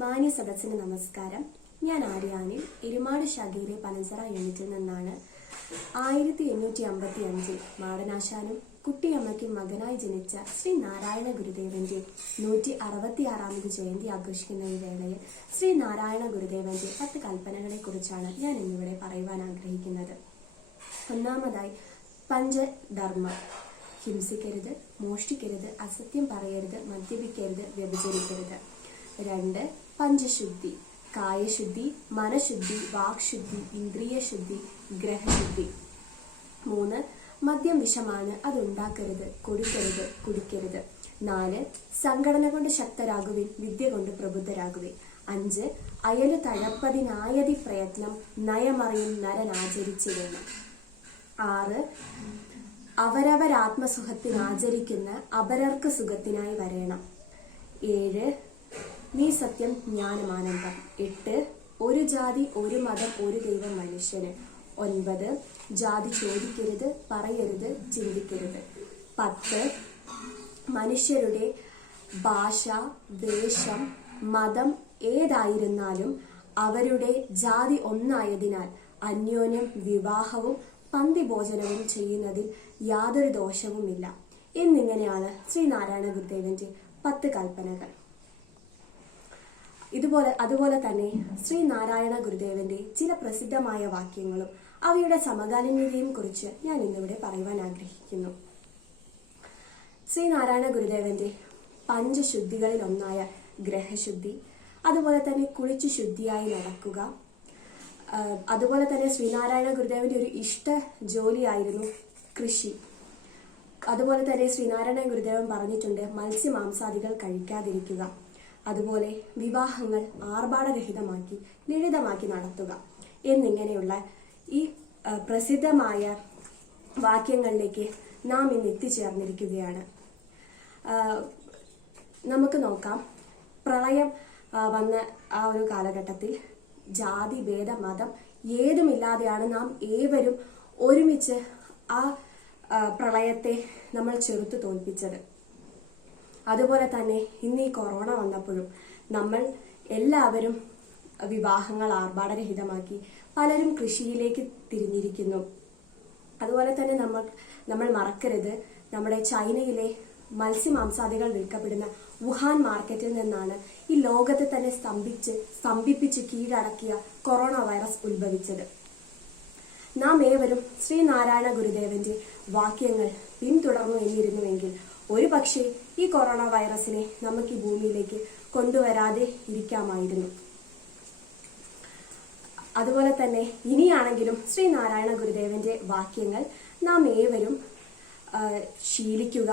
മാന്യ സദസ്സിന് നമസ്കാരം. ഞാൻ ആര്യാനിൽ എരുമാട് ശാഖയിലെ പനഞ്ചറ യൂണിറ്റിൽ നിന്നാണ്. 1855 മാടനാശാനും കുട്ടിയമ്മയ്ക്കും മകനായി ജനിച്ച ശ്രീ നാരായണ ഗുരുദേവന്റെ 166ാമത് ജയന്തി ആഘോഷിക്കുന്ന ഈ വേളയിൽ ശ്രീ നാരായണ ഗുരുദേവന്റെ 10 കൽപ്പനകളെ കുറിച്ചാണ് ഞാൻ ഇന്നിവിടെ പറയുവാൻ ആഗ്രഹിക്കുന്നത്. ഒന്നാമതായി പഞ്ചധർമ്മം: ഹിംസിക്കരുത്, മോഷ്ടിക്കരുത്, അസത്യം പറയരുത്, മദ്യപിക്കരുത്, വ്യഭിചരിക്കരുത്. 2. പഞ്ചശുദ്ധി: കായശുദ്ധി, മനഃശുദ്ധി, വാക്ശുദ്ധി, ഇന്ദ്രിയശുദ്ധി, ഗ്രഹശുദ്ധി. 3. മദ്യം വിഷമാണ്, അത് ഉണ്ടാക്കരുത്, കൊടുക്കരുത്, കുടിക്കരുത്. 4. സംഘടന കൊണ്ട് ശക്തരാകുവിൻ, വിദ്യ കൊണ്ട് പ്രബുദ്ധരാകുവിൻ. 5. അയല് തഴപ്പതിനായതി പ്രയത്നം, നയമറിയും നരനാചരിച്ചിരുന്നു. 6. അവരവരാത്മസുഖത്തിനാചരിക്കുന്ന അപരർക്ക് സുഖത്തിനായി വരേണം. 7. നീ സത്യം ജ്ഞാനമാനന്ദം. 8. ഒരു ജാതി, ഒരു മതം, ഒരു ദൈവം മനുഷ്യന്. 9. ജാതി ചോദിക്കരുത്, പറയരുത്, ചിന്തിക്കരുത്. 10. മനുഷ്യരുടെ ഭാഷ, വേഷം, മതം ഏതായിരുന്നാലും അവരുടെ ജാതി ഒന്നായതിനാൽ അന്യോന്യം വിവാഹവും പന്തിഭോജനവും ചെയ്യുന്നതിൽ യാതൊരു ദോഷവുമില്ല എന്നിങ്ങനെയാണ് ശ്രീനാരായണ ഗുരുദേവന്റെ 10 കൽപ്പനകൾ. അതുപോലെ തന്നെ ശ്രീനാരായണ ഗുരുദേവന്റെ ചില പ്രസിദ്ധമായ വാക്യങ്ങളും അവയുടെ സമകാലീനതയും കുറിച്ച് ഞാൻ ഇന്നിവിടെ പറയുവാൻ ആഗ്രഹിക്കുന്നു. ശ്രീനാരായണ ഗുരുദേവന്റെ പഞ്ചശുദ്ധികളിൽ ഒന്നായ ഗ്രഹശുദ്ധി, അതുപോലെ തന്നെ കുളിച്ചു ശുദ്ധിയായി നടക്കുക. അതുപോലെ തന്നെ ശ്രീനാരായണ ഗുരുദേവന്റെ ഒരു ഇഷ്ട ജോലിയായിരുന്നു കൃഷി. അതുപോലെ തന്നെ ശ്രീനാരായണ ഗുരുദേവൻ പറഞ്ഞിട്ടുണ്ട് മത്സ്യമാംസാദികൾ കഴിക്കാതിരിക്കുക. അതുപോലെ വിവാഹങ്ങൾ ആർഭാടരഹിതമാക്കി ലളിതമാക്കി നടത്തുക എന്നിങ്ങനെയുള്ള ഈ പ്രസിദ്ധമായ വാക്യങ്ങളിലേക്ക് നാം ഇന്ന് എത്തിച്ചേർന്നിരിക്കുകയാണ്. നമുക്ക് നോക്കാം, പ്രളയം വന്ന ആ ഒരു കാലഘട്ടത്തിൽ ജാതി ഭേദ മതം ഏതുമില്ലാതെയാണ് നാം ഏവരും ഒരുമിച്ച് ആ പ്രളയത്തെ നമ്മൾ ചെറുത്തു തോൽപ്പിച്ചത്. അതുപോലെ തന്നെ ഇന്ന് ഈ കൊറോണ വന്നപ്പോഴും നമ്മൾ എല്ലാവരും വിവാഹങ്ങൾ ആർഭാടരഹിതമാക്കി പലരും കൃഷിയിലേക്ക് തിരിഞ്ഞിരിക്കുന്നു. അതുപോലെ തന്നെ നമ്മൾ മറക്കരുത്, നമ്മുടെ ചൈനയിലെ മത്സ്യമാംസാദികൾ വിൽക്കപ്പെടുന്ന വുഹാൻ മാർക്കറ്റിൽ നിന്നാണ് ഈ ലോകത്തെ തന്നെ സ്തംഭിപ്പിച്ച് കീഴടക്കിയ കൊറോണ വൈറസ് ഉത്ഭവിച്ചത്. നാം ഏവരും ശ്രീനാരായണ ഗുരുദേവന്റെ വാക്യങ്ങൾ പിന്തുടർന്നു എന്നിരുന്നുവെങ്കിൽ ഒരു പക്ഷേ ഈ കൊറോണ വൈറസിനെ നമുക്ക് ഈ ഭൂമിയിലേക്ക് കൊണ്ടുവരാതെ ഇരിക്കാമായിരുന്നു. അതുപോലെ തന്നെ ഇനിയാണെങ്കിലും ശ്രീനാരായണ ഗുരുദേവന്റെ വാക്യങ്ങൾ നാം ഏവരും ശീലിക്കുക.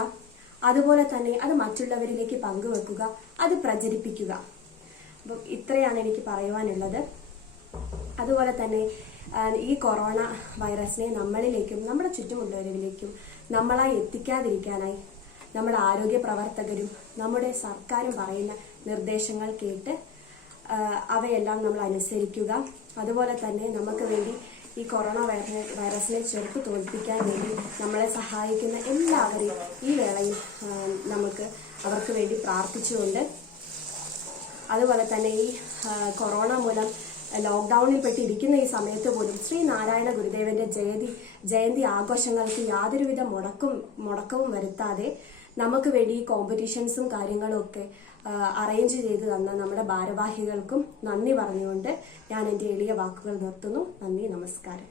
അതുപോലെ തന്നെ അത് മറ്റുള്ളവരിലേക്ക് പങ്കുവെക്കുക, അത് പ്രചരിപ്പിക്കുക. അപ്പം ഇത്രയാണ് എനിക്ക് പറയുവാനുള്ളത്. അതുപോലെ തന്നെ ഈ കൊറോണ വൈറസിനെ നമ്മളിലേക്കും നമ്മുടെ ചുറ്റുമുള്ളവരിലേക്കും നമ്മളായി എത്തിക്കാതിരിക്കാനായി നമ്മുടെ ആരോഗ്യ പ്രവർത്തകരും നമ്മുടെ സർക്കാരും പറയുന്ന നിർദ്ദേശങ്ങൾ കേട്ട് അവയെല്ലാം നമ്മൾ അനുസരിക്കുക. അതുപോലെ തന്നെ നമുക്ക് വേണ്ടി ഈ കൊറോണ വൈറസിനെ ചെറുത്ത് തോൽപ്പിക്കാൻ വേണ്ടി നമ്മളെ സഹായിക്കുന്ന എല്ലാവരെയും ഈ വേളയിൽ നമുക്ക് അവർക്ക് വേണ്ടി പ്രാർത്ഥിച്ചുകൊണ്ട്, അതുപോലെ തന്നെ ഈ കൊറോണ മൂലം ലോക്ക്ഡൌണിൽ പെട്ടിരിക്കുന്ന ഈ സമയത്ത് പോലും ശ്രീനാരായണ ഗുരുദേവന്റെ ജയന്തി ആഘോഷങ്ങൾക്ക് യാതൊരുവിധ മുടക്കവും വരുത്താതെ നമുക്ക് വേണ്ടി ഈ കോമ്പറ്റീഷൻസും കാര്യങ്ങളും ഒക്കെ അറേഞ്ച് ചെയ്ത് തന്ന നമ്മുടെ ഭാരവാഹികൾക്കും നന്ദി പറഞ്ഞുകൊണ്ട് ഞാൻ എൻ്റെ എളിയ വാക്കുകൾ നിർത്തുന്നു. നന്ദി, നമസ്കാരം.